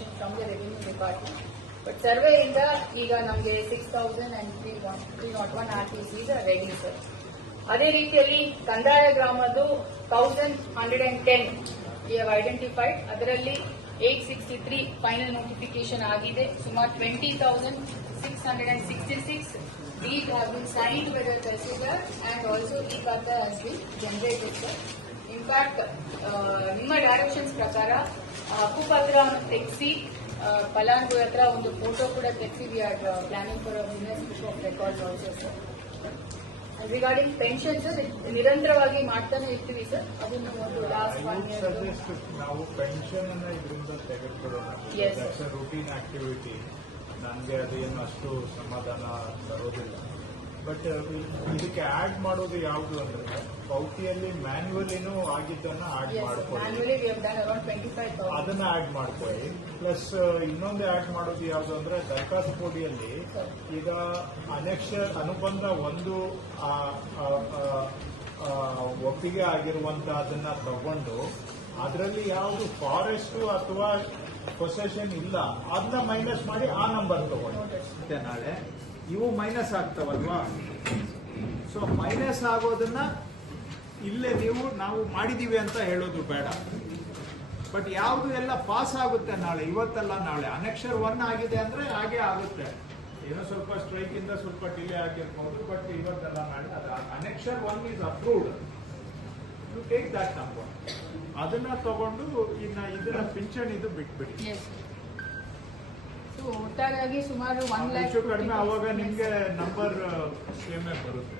Collection from the revenue department. But ಸರ್ವೆಯಿಂದ ಈಗ ನಮಗೆ 6,301 RTCs ರೆಡಿ ಸರ್. ಅದೇ ರೀತಿಯಲ್ಲಿ ಕಂದಾಯ ಗ್ರಾಮದ್ದು 1,110 ವಿ ಹ್ಯಾವ್ ಐಡೆಂಟಿಫೈಡ್. ಅದರಲ್ಲಿ 863 ಫೈನಲ್ ನೋಟಿಫಿಕೇಶನ್ ಆಗಿದೆ. ಸುಮಾರು 20,666 deeds have been signed by the Tehsildar and also e-Khata has been generated, sir. In fact, ನಿಮ್ಮ ಡೈರೆಕ್ಷನ್ಸ್ ಪ್ರಕಾರ ಹಕ್ಕುಪತ್ರ ತೆಗೆಸಿ ಫಲಾನುಭವಿ ಹತ್ರ ಒಂದು ಫೋಟೋ ಕೂಡ ತೆಗೆಸಿ we are planning for Guinness book of records also sir. Regarding pensions ನಿರಂತರವಾಗಿ ಮಾಡ್ತಾನೆ ಇರ್ತೀವಿ ಸರ್. ಅದನ್ನು ಒಂದು ಲಾಸ್ಟ್ 1 year ನಾವು ಪೆನ್ಷನ್ ಅನ್ನ ಇದರಿಂದ ತೆಗೆದುಕೊಳ್ಳೋಣ. Routine activity. ನನಗೆ ಅದೇನು ಅಷ್ಟು ಸಮಾಧಾನ ತರೋದಿಲ್ಲ. ಬಟ್ ಇದಕ್ಕೆ ಆಡ್ ಮಾಡೋದು ಯಾವುದು ಅಂದ್ರೆ ಪೌತಿಯಲ್ಲಿ ಮ್ಯಾನ್ಯುವಲಿನೂ ಆಗಿದ್ದನ್ನ ಆಡ್ ಮಾಡ್ಕೊಳ್ಳಿ, ಅದನ್ನ ಆಡ್ ಮಾಡ್ಕೊಳ್ಳಿ. ಪ್ಲಸ್ ಇನ್ನೊಂದು ಆಡ್ ಮಾಡೋದು ಯಾವುದು ಅಂದ್ರೆ ದರಖಾಸ್ತು ಪೋಡಿಯಲ್ಲಿ ಈಗ ಅನುಬಂಧ ಒಂದು ಒಪ್ಪಿಗೆ ಆಗಿರುವಂತ ಅದನ್ನ ತಗೊಂಡು ಅದರಲ್ಲಿ ಯಾವುದು ಫಾರೆಸ್ಟ್ ಅಥವಾ ಪೊಸೆಷನ್ ಇಲ್ಲ ಅದನ್ನ ಮೈನಸ್ ಮಾಡಿ ಆ ನಂಬರ್ ತಗೊಂಡು ಮತ್ತೆ ನಾಳೆ ಇವು ಮೈನಸ್ ಆಗ್ತಾವಲ್ವಾ. ಸೊ ಮೈನಸ್ ಆಗೋದನ್ನ ಇಲ್ಲೇ ನಾವು ಮಾಡಿದೀವಿ ಅಂತ ಹೇಳೋದು ಬೇಡ. ಬಟ್ ಯಾವುದು ಎಲ್ಲ ಪಾಸ್ ಆಗುತ್ತೆ ನಾಳೆ, ಇವತ್ತಲ್ಲ ನಾಳೆ. ಅನೆಕ್ಷರ್ 1 ಆಗಿದೆ ಅಂದ್ರೆ ಹಾಗೆ ಆಗುತ್ತೆ. ಏನೋ ಸ್ವಲ್ಪ ಸ್ಟ್ರೈಕ್ ಇಂದ ಸ್ವಲ್ಪ ಡಿಲೇ ಆಗಿರ್ಬೋದು, ಬಟ್ ಇವತ್ತಲ್ಲ ನಾಳೆ ಅದು annexure 1 is approved. You take that number, ಅದನ್ನ ತಗೊಂಡು ಇದನ್ನ ಪಿಂಚಣಿ ಇದು ಬಿಟ್ಬಿಡಿ. ಒಟ್ಟಾರೆಯಾಗಿ ಸುಮಾರು 1 ಲಕ್ಷ ಕಡಿಮೆ, ಅವಾಗ ನಿಮ್ಗೆ ನಂಬರ್ ಸೇಮೇ ಬರುತ್ತೆ.